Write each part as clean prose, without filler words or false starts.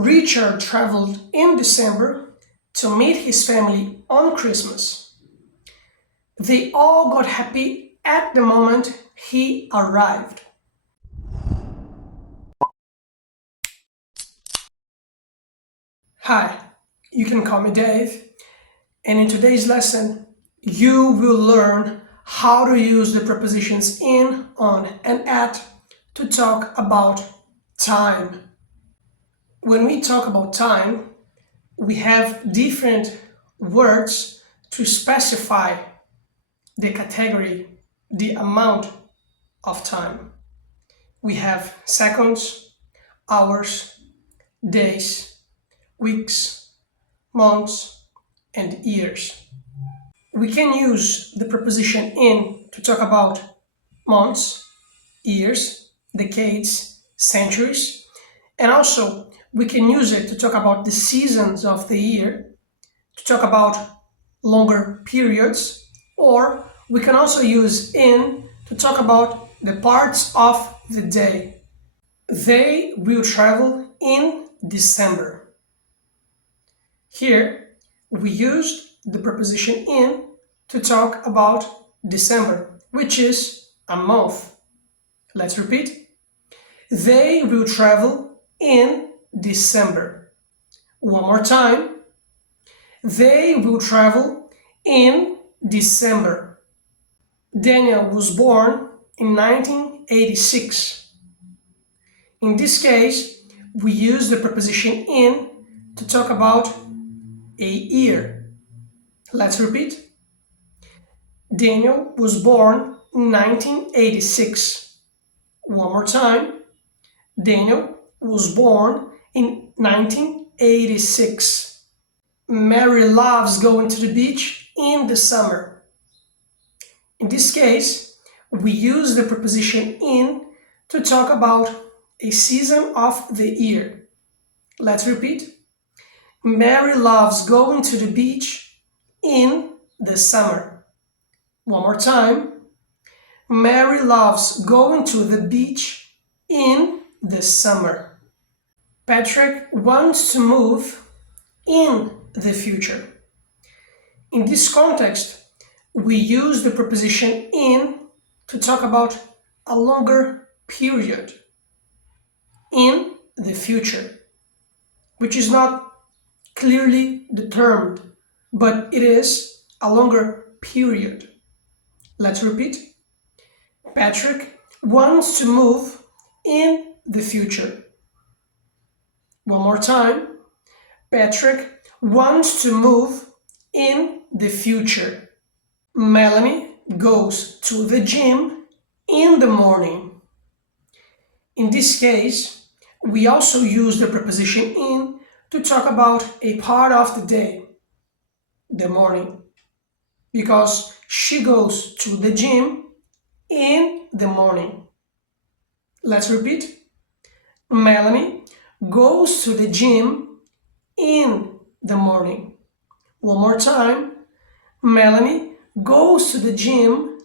Richard traveled in December to meet his family on Christmas. They all got happy at the moment he arrived. Hi, you can call me Dave, and in today's lesson, you will learn how to use the prepositions in, on, and at to talk about time. When we talk about time, we have different words to specify the category, the amount of time. We have seconds, hours, days, weeks, months, and years. We can use the preposition in to talk about months, years, decades, centuries, and also we can use it to talk about the seasons of the year, to talk about longer periods, or we can also use in to talk about the parts of the day. They will travel in December. Here, we used the preposition in to talk about December, which is a month. Let's repeat. They will travel in December. One more time. They will travel in December. Daniel was born in 1986. In this case, we use the preposition in to talk about a year. Let's repeat. Daniel was born in 1986. One more time. Daniel was born in 1986. Mary loves going to the beach in the summer. In this case, we use the preposition in to talk about a season of the year. Let's repeat. Mary loves going to the beach in the summer. One more time. Mary loves going to the beach in the summer. Patrick wants to move in the future. In this context, we use the preposition in to talk about a longer period in the future, which is not clearly determined, but it is a longer period. Let's repeat. Patrick wants to move in the future. One more time. Patrick wants to move in the future. Melanie goes to the gym in the morning. In this case, we also use the preposition in to talk about a part of the day, the morning, because she goes to the gym in the morning. Let's repeat. Melanie goes to the gym in the morning. One more time. Melanie goes to the gym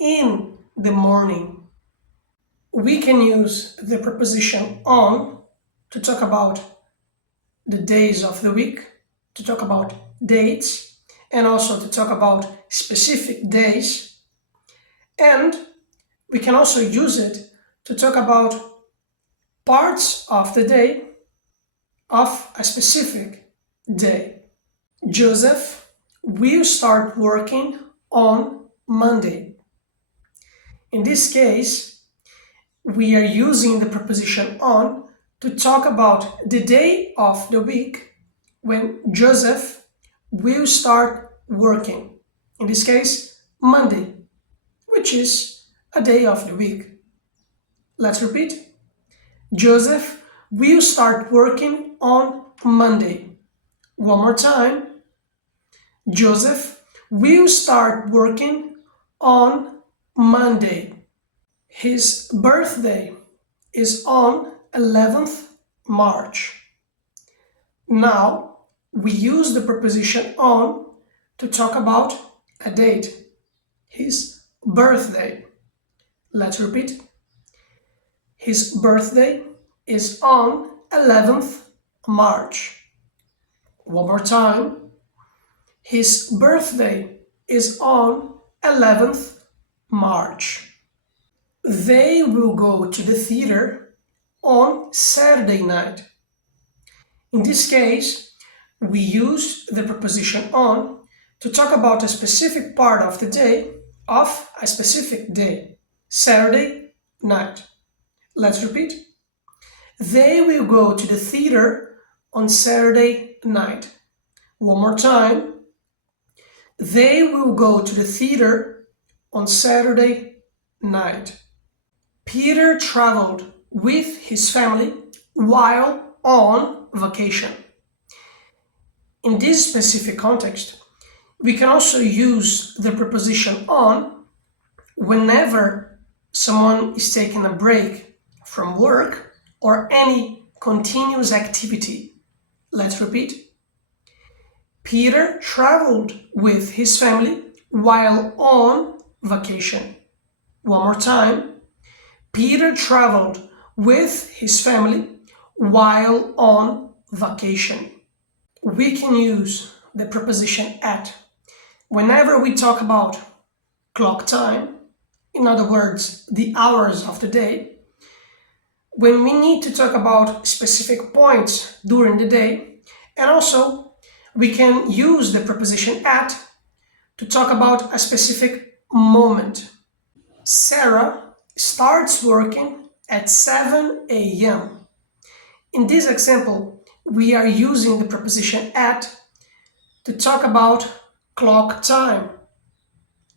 in the morning. We can use the preposition on to talk about the days of the week, to talk about dates, and also to talk about specific days. And we can also use it to talk about parts of the day of a specific day. Joseph will start working on Monday. In this case, we are using the preposition on to talk about the day of the week when Joseph will start working. In this case, Monday, which is a day of the week. Let's repeat. Joseph will start working on Monday. One more time. Joseph will start working on Monday. His birthday is on 11th March. Now, we use the preposition on to talk about a date, his birthday. Let's repeat. His birthday is on 11th March. One more time. His birthday is on 11th March. They will go to the theater on Saturday night. In this case, we use the preposition on to talk about a specific part of the day, of a specific day, Saturday night. Let's repeat. They will go to the theater on Saturday night. One more time. They will go to the theater on Saturday night. Peter traveled with his family while on vacation. In this specific context, we can also use the preposition on whenever someone is taking a break from work or any continuous activity. Let's repeat. Peter traveled with his family while on vacation. One more time. Peter traveled with his family while on vacation. We can use the preposition at whenever we talk about clock time, in other words, the hours of the day, when we need to talk about specific points during the day, and also we can use the preposition at to talk about a specific moment. Sarah starts working at 7 a.m. In this example, we are using the preposition at to talk about clock time,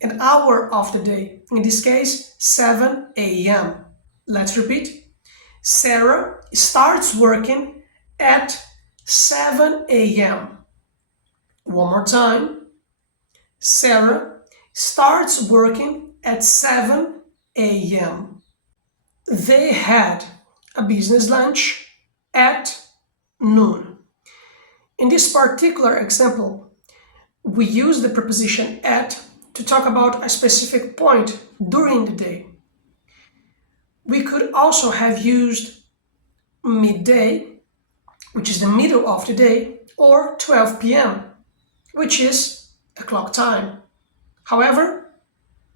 an hour of the day, in this case 7 a.m. Let's repeat. Sarah starts working at 7 a.m. One more time. Sarah starts working at 7 a.m. They had a business lunch at noon. In this particular example, we use the preposition at to talk about a specific point during the day. We could also have used midday, which is the middle of the day, or 12 p.m., which is the clock time. However,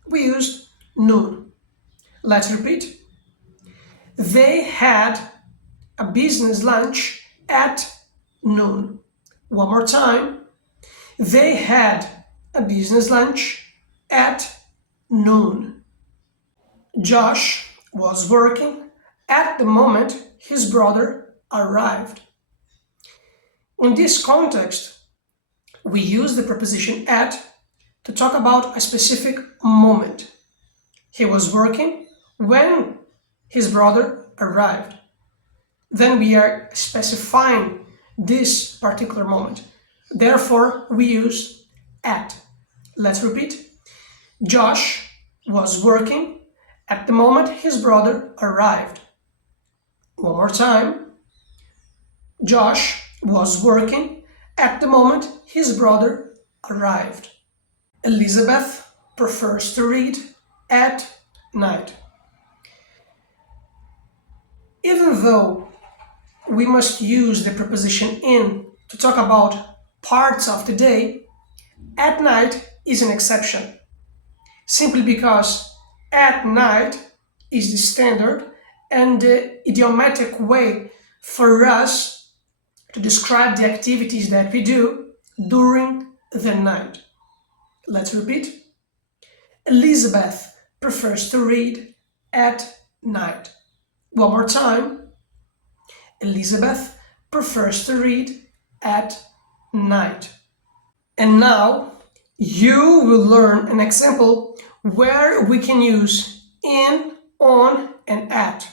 we used noon. Let's repeat. They had a business lunch at noon. One more time. They had a business lunch at noon. Josh was working at the moment his brother arrived. In this context, we use the preposition at to talk about a specific moment. He was working when his brother arrived. Then we are specifying this particular moment. Therefore, we use at. Let's repeat. Josh was working at the moment his brother arrived. One more time. Josh was working at the moment his brother arrived. Elizabeth prefers to read at night. Even though we must use the preposition in to talk about parts of the day, at night is an exception, simply because at night is the standard and the idiomatic way for us to describe the activities that we do during the night. Let's repeat. Elizabeth prefers to read at night. One more time. Elizabeth prefers to read at night. And now you will learn an example where we can use in, on, and at.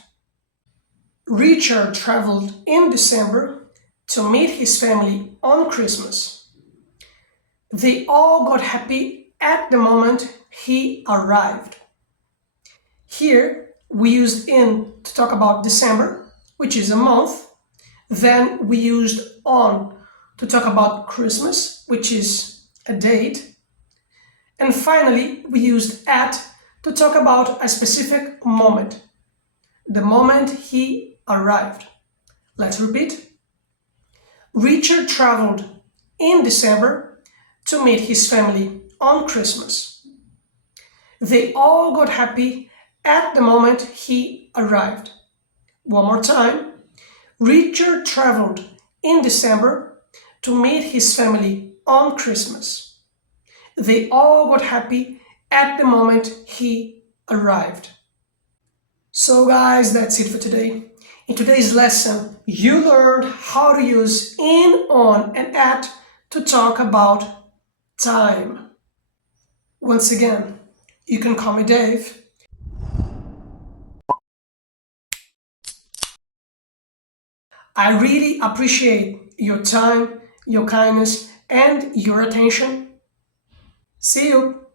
Richard traveled in December to meet his family on Christmas. They all got happy at the moment he arrived. Here we used in to talk about December, which is a month. Then we used on to talk about Christmas, which is a date. And finally, we used at to talk about a specific moment, the moment he arrived. Let's repeat. Richard traveled in December to meet his family on Christmas. They all got happy at the moment he arrived. One more time. Richard traveled in December to meet his family on Christmas. They all got happy at the moment he arrived. So guys, that's it for today. In today's lesson, you learned how to use in, on, and at to talk about time. Once again, you can call me Dave. I really appreciate your time, your kindness, and your attention. See you!